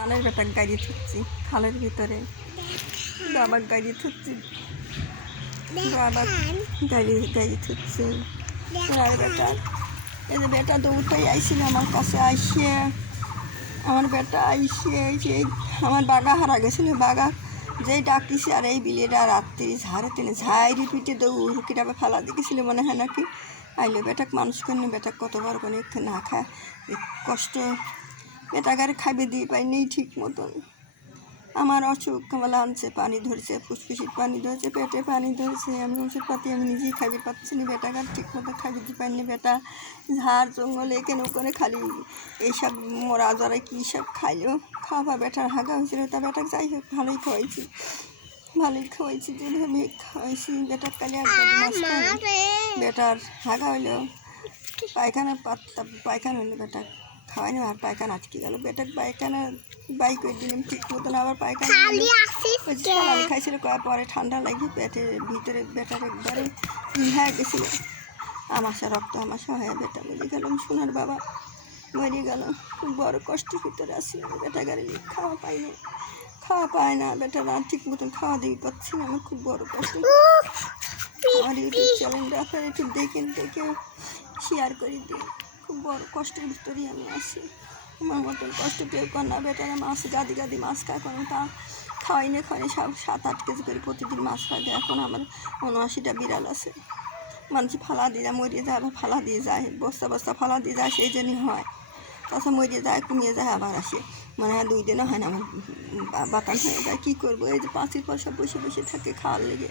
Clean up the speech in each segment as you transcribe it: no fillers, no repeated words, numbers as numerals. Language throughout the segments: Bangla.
রানের বেটা গাড়ি থুচ্ছি খালের ভিতরে, বাবা গাড়ি থুচ্ছি, বাবা গাড়ি থুচ্ছি। আর বেটা এই যে বেটা দৌড়টাই আইছিল আমার কাছে, আইসে আমার বেটা আইসে আমার বাগা হারা গেছিল, বাগা যেই ডাকতেছি আর এই বিলেটা রাত্রি ঝাড়ে তেলে ঝাইরি পিঠে দৌড় কিটাবে ফেলা দিয়েছিল মনে হয় নাকি। আইলো বেটাক মানুষ করেনি, বেটাক কতবার করে না খায় কষ্ট, বেটাকারে খাইবে দিয়ে পাইনি ঠিক মতন। আমার অসুখ আমার আনছে, পানি ধরছে, ফুসফুসির পানি ধরছে, পেটে পানি ধরছে, আমি ওষুধপাতি আমি নিজেই খাইতে পাচ্ছি না, বেটাকার ঠিক মতো খাইতে দিয়ে পাইনি। বেটা ঝাড় জঙ্গলে এখানে ওখানে খালি এইসব মোরা জরা কী সব খাইলো, খাওয়া বেটার হাগা হয়েছিল, তা বেটাক যাই হোক ভালোই খাওয়াইছি যেভাবে খাওয়াইছি। বেটার কালে বেটার হাগা হইলো, পায়খানা হইলো, বেটার খাওয়াই না আর পায়খানা আটকে গেল, বেটার পায়খানা বাই করে দিলাম ঠিক মতন, আবার পায়খানা খাইছিল পরে ঠান্ডা লাগে পেটের ভিতরে, বেটার একবারে হয়ে গেছিলো আমাশা, রক্ত আমাশা হয়ে বেটা মরে গেলাম, সোনার বাবা মরে গেল। খুব বড় কষ্টের ভিতরে আসছিলাম, বেটা গাড়ি খাওয়া পায় না, বেটারা ঠিক মতন খাওয়া দিতে পারছি না, আমার খুব বড় কষ্ট। আমার ইউটিউব চ্যানেলটা আপনারা একটু দেখে শেয়ার করে দিন, খুব বড় কষ্টের ভিতরেই আমি আসি। আমার মতন কষ্ট কেউ কর না, বেটারা মাছ গাদি মাছ খায়, কোনো তা খাওয়াই সব 7-8 কেজি করে প্রতিদিন মাছ খায়। এখন আমার 79টা বিড়াল আছে, মানুষ ফালা দিয়ে যায়, মরিয়ে যায়, আবার ফালা দিয়ে যায়, বস্তা ফালা দিয়ে যায়, সেই জন্যই হয়। তাছাড়া মরিয়ে যায়, কমিয়ে যায়, আবার আসে, মানে 2 দিনও হয় না, আমার বাতান হয়ে যায়। কী করবো, এই যে পাঁচির পর সব বসে থাকে খাওয়ার লেগে,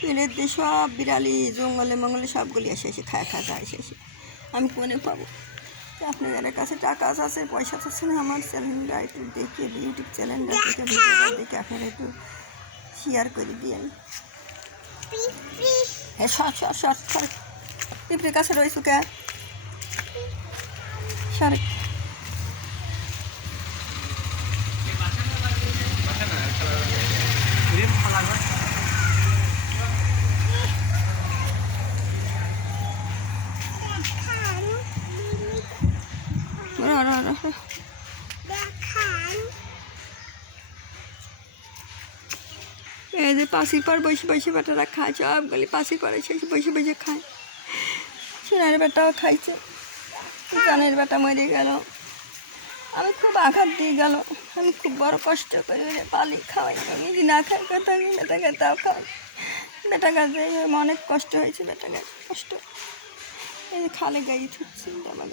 পেলের দিয়ে সব বিড়ালি জঙ্গলে মঙ্গলে সবগুলি এসে খায় যায় এসে। আমি কোনে পাবো? আপনাদের কাছে টাকা আছে, পয়সা আছে না, আমার চ্যানেলটা একটু দেখে ইউটিউব চ্যানেলটা দেখে আপনারা একটু শেয়ার করে দিন। হ্যাঁ সর পিঁপড়ির কাছে রয়েছে কে সর। এই যে পাশির পর বসে বেটারা খায়, সবগুলি পাশির পরে বসে খায়। সোনার বেটাও খাইছে, জানের বেটা মরে গেল, আমি খুব আঘাত দিয়ে গেল, আমি খুব বড় কষ্ট করে পালি খাওয়াই, নিজে না খাই কথা বেটাকে তাও খাওয়াই। বেটা গাছে অনেক কষ্ট হয়েছে, বেটা গাছে কষ্ট। এই যে খালে গাড়ি ছুটছি, আমার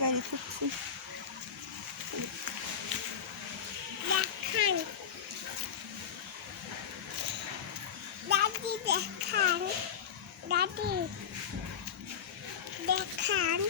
গাড়ি ছুটছি। দাদি দেখান